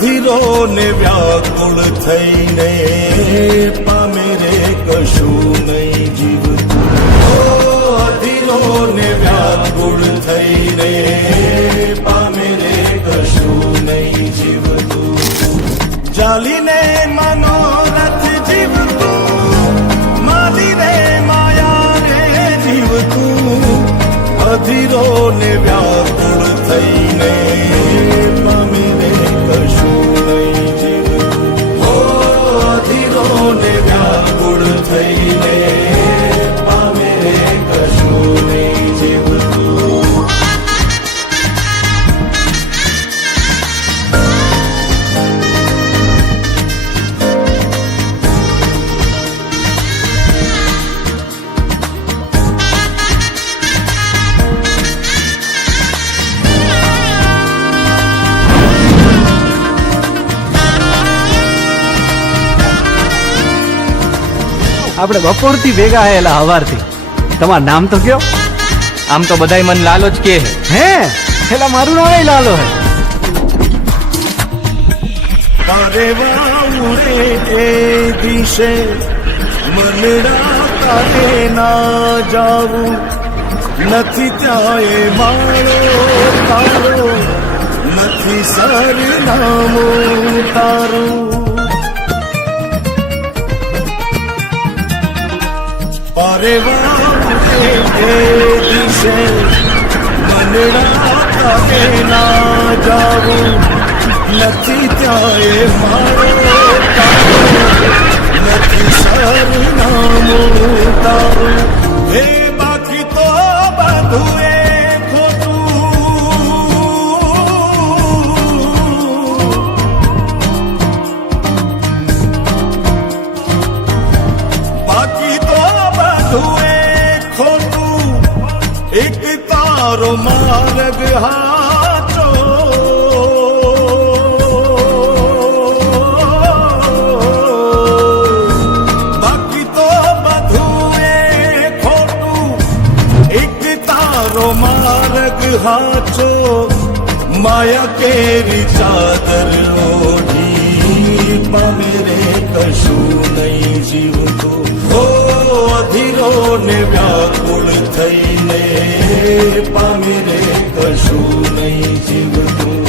અધીરો ને વ્યાકુળ થઈને પામે રે કશું નહીં જીવતું. અધીરો ને વ્યાકુળ થઈને પામે રે કશું નહીં જીવતું. ચાલીને મનોરથ જીવતું, માલીને માયા રે જીવતું. અધીરો ને વ્યાકુળ થઈને પામે રે કશું નહીં જીવતું. અધીરો ને વ્યાકુળ થઈને પામે રે કશું નહીં જીવતું. આપણે બપોરથી ભેગા હેલા હવારથી. તમારું નામ તો કયો? આમ તો બધાય મન લાલો જ કે હે હેલા મારું નામ લાલો હે. તારે વાઉરે એ દિશે મનડા તારે ના જાવું. નથી ત્યાં એ માળો તારો, નથી સરનામું તારું. પારે વાઉરે એ દિશે મનડા તારે ના જાવું. નથી ત્યાં એ માળો તારો, નથી સરનામું તારું. હે બાકી તો બધું એ ખોટું. બાકી તો બધું એ ખોટું. એક તારો માર્ગ હાચો. બાકી તો બધું એ ખોટું. એક તારો માર્ગ હાચો. માયા કેરી ચાદર ઓઢી પામે રે કશું નહીં જીવતું. અધીરો ને વ્યાકુળ થઈને પામે રે કશું નહીં જીવતું.